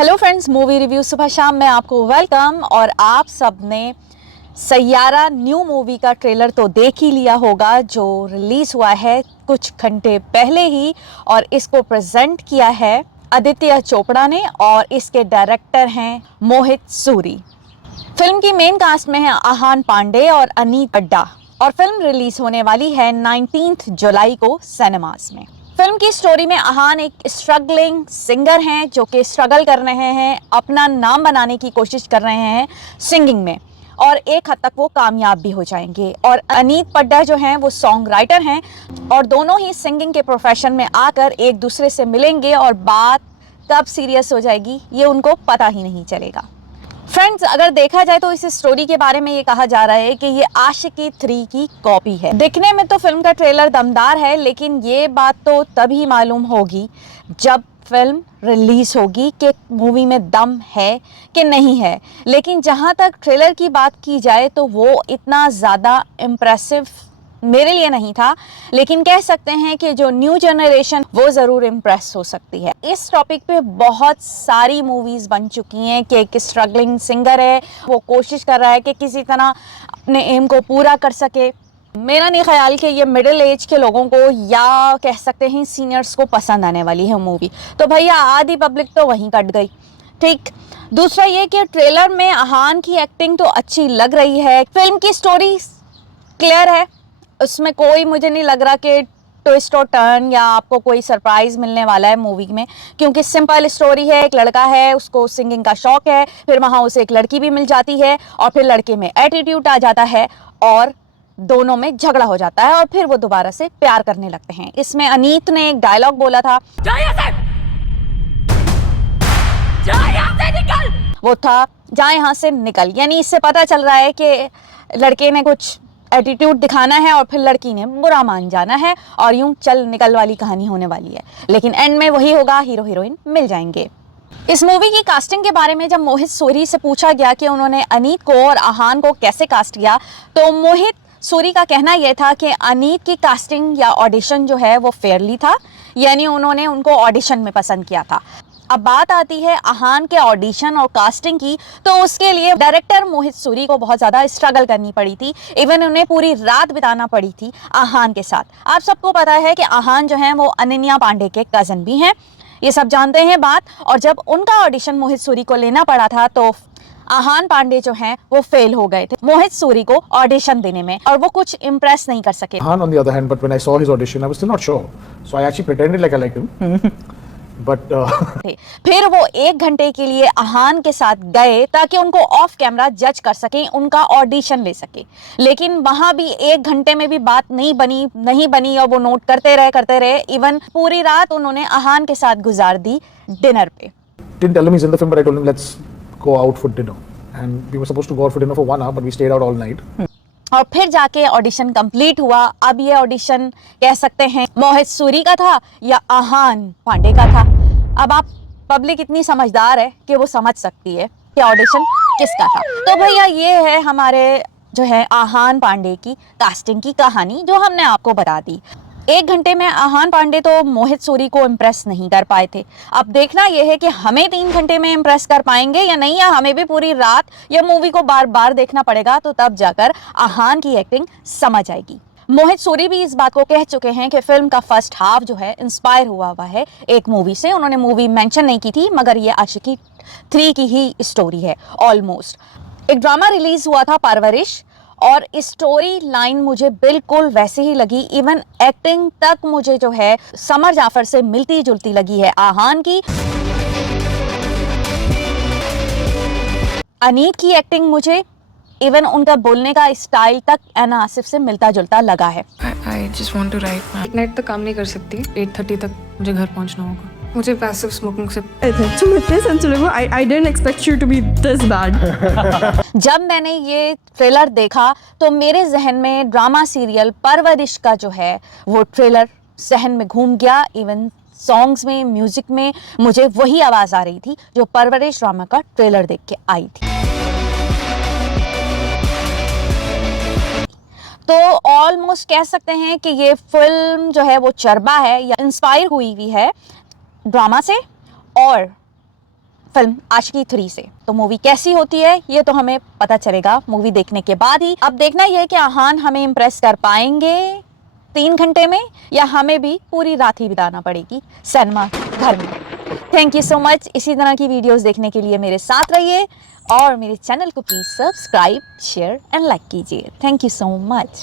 Hello friends, movie review सुबह शाम में आपको वेलकम। और आप सब ने सैयारा न्यू मूवी का ट्रेलर तो देख ही लिया होगा, जो रिलीज़ हुआ है कुछ घंटे पहले ही। और इसको प्रेजेंट किया है आदित्य चोपड़ा ने और इसके डायरेक्टर हैं मोहित सूरी। फिल्म की मेन कास्ट में है आहान पांडे और अनीत अड्डा। और फिल्म रिलीज होने वाली है 19 जुलाई को सिनेमास में। फिल्म की स्टोरी में आहान एक स्ट्रगलिंग सिंगर हैं जो कि स्ट्रगल कर रहे हैं, अपना नाम बनाने की कोशिश कर रहे हैं सिंगिंग में, और एक हद तक वो कामयाब भी हो जाएंगे। और अनीत पड्डा जो हैं वो सॉन्ग राइटर हैं और दोनों ही सिंगिंग के प्रोफेशन में आकर एक दूसरे से मिलेंगे और बात कब सीरियस हो जाएगी ये उनको पता ही नहीं चलेगा। फ्रेंड्स, अगर देखा जाए तो इस स्टोरी के बारे में ये कहा जा रहा है कि ये आशिकी 3 की कॉपी है। दिखने में तो फिल्म का ट्रेलर दमदार है, लेकिन ये बात तो तभी मालूम होगी जब फिल्म रिलीज होगी कि मूवी में दम है कि नहीं है। लेकिन जहाँ तक ट्रेलर की बात की जाए तो वो इतना ज़्यादा इम्प्रेसिव मेरे लिए नहीं था, लेकिन कह सकते हैं कि जो न्यू जनरेशन वो ज़रूर इम्प्रेस हो सकती है। इस टॉपिक पे बहुत सारी मूवीज़ बन चुकी हैं कि एक स्ट्रगलिंग सिंगर है, वो कोशिश कर रहा है कि किसी तरह अपने एम को पूरा कर सके। मेरा नहीं ख्याल कि ये मिडिल एज के लोगों को या कह सकते हैं सीनियर्स को पसंद आने वाली है मूवी। तो भैया आधी पब्लिक तो वहीं कट गई। ठीक, दूसरा ये कि ट्रेलर में आहान की एक्टिंग तो अच्छी लग रही है। फिल्म की स्टोरी क्लियर है, उसमें कोई मुझे नहीं लग रहा कि ट्विस्ट और टर्न या आपको कोई सरप्राइज मिलने वाला है मूवी में, क्योंकि सिंपल स्टोरी है। एक लड़का है, उसको सिंगिंग का शौक है, फिर वहाँ उसे एक लड़की भी मिल जाती है और फिर लड़के में एटीट्यूड आ जाता है और दोनों में झगड़ा हो जाता है और फिर वो दोबारा से प्यार करने लगते हैं। इसमें अनीत ने एक डायलॉग बोला था, जा यहाँ से निकल। वो था जा यहाँ से निकल, यानी इससे पता चल रहा है कि लड़के ने कुछ एटीट्यूड दिखाना है और फिर लड़की ने बुरा मान जाना है और यूं चल निकल वाली कहानी होने वाली है। लेकिन एंड में वही होगा, हीरो हीरोइन मिल जाएंगे। इस मूवी की कास्टिंग के बारे में जब मोहित सूरी से पूछा गया कि उन्होंने अनीत को और आहान को कैसे कास्ट किया, तो मोहित सूरी का कहना यह था कि अनीत की कास्टिंग या ऑडिशन जो है वो फेयरली था, यानी उन्होंने उनको ऑडिशन में पसंद किया था। अब बात आती है आहान के ऑडिशन और कास्टिंग की, तो उसके लिए डायरेक्टर मोहित सूरी को बहुत ज़्यादा स्ट्रगल करनी पड़ी थी। इवन उन्हें पूरी रात बिताना पड़ी थी आहान के साथ। आप सबको पता है कि आहान जो हैं वो अनन्या पांडे के कज़न भी हैं, ये सब जानते हैं बात। और जब उनका ऑडिशन मोहित सूरी को लेना पड़ा था तो आहान पांडे जो हैं वो फेल हो गए थे मोहित सूरी को ऑडिशन देने में और वो कुछ इम्प्रेस नहीं कर सके। Ahan, on the other hand, but when I saw his audition, I was still not sure. So I actually pretended like I liked him. But फिर वो 1 घंटे के लिए आहान के साथ गए ताकि उनको ऑफ कैमरा जज कर सकें, उनका ऑडिशन ले सके। लेकिन वहां भी 1 घंटे में भी बात नहीं बनी और वो नोट करते रहे। इवन पूरी रात उन्होंने आहान के साथ गुजार दी डिनर पे। didn't tell him he's in the film, but I told him let's go out for dinner. And we were supposed to go out for dinner for 1 hour, but we stayed out all night. और फिर जाके audition complete हुआ। अब ये audition कह सकते हैं मोहित सूरी का था या आहान पांडे का था। अब आप पब्लिक इतनी समझदार है कि वो समझ सकती है कि ऑडिशन किसका था। तो भैया ये है हमारे जो है आहान पांडे की कास्टिंग की कहानी, जो हमने आपको बता दी। 1 घंटे में आहान पांडे तो मोहित सूरी को इम्प्रेस नहीं कर पाए थे। अब देखना यह है कि हमें 3 घंटे में इम्प्रेस कर पाएंगे या नहीं, या हमें भी पूरी रात या मूवी को बार बार देखना पड़ेगा, तो तब जाकर आहान की एक्टिंग समझ आएगी। मोहित सूरी भी इस बात को कह चुके हैं कि फिल्म का फर्स्ट हाफ जो है इंस्पायर हुआ है एक मूवी से। उन्होंने मूवी मेंशन नहीं की थी, मगर ये आशिकी 3 की ही स्टोरी है ऑलमोस्ट। एक ड्रामा रिलीज हुआ था परवरिश, और स्टोरी लाइन मुझे बिल्कुल वैसे ही लगी। इवन एक्टिंग तक मुझे जो है समर जाफर से मिलती जुलती लगी है आहान की। अनीत की एक्टिंग मुझे इवन उनका बोलने का स्टाइल तक एना आसिफ से मिलता जुलता लगा है। I just want to write now. Night तक काम नहीं कर सकती, 8:30 तक मुझे घर पहुंचना होगा। मुझे पैसिव स्मोकिंग से I didn't expect you to be this bad. जब मैंने ये ट्रेलर देखा तो मेरे जहन में ड्रामा सीरियल परवरिश का जो है वो ट्रेलर जहन में घूम गया। इवन सॉन्ग्स में, म्यूजिक में मुझे वही आवाज़ आ रही थी जो परवरिश ड्रामा का ट्रेलर देख के आई थी। तो ऑलमोस्ट कह सकते हैं कि ये फिल्म जो है वो चरबा है या इंस्पायर हुई है ड्रामा से और फिल्म आशिकी 3 से। तो मूवी कैसी होती है ये तो हमें पता चलेगा मूवी देखने के बाद ही। अब देखना यह है कि आहान हमें इम्प्रेस कर पाएंगे 3 घंटे में, या हमें भी पूरी रात ही बिताना पड़ेगी सिनेमा घर में। Thank you so much. इसी तरह की वीडियोस देखने के लिए मेरे साथ रहिए और मेरे चैनल को please subscribe, share and like कीजिए। Thank you so much.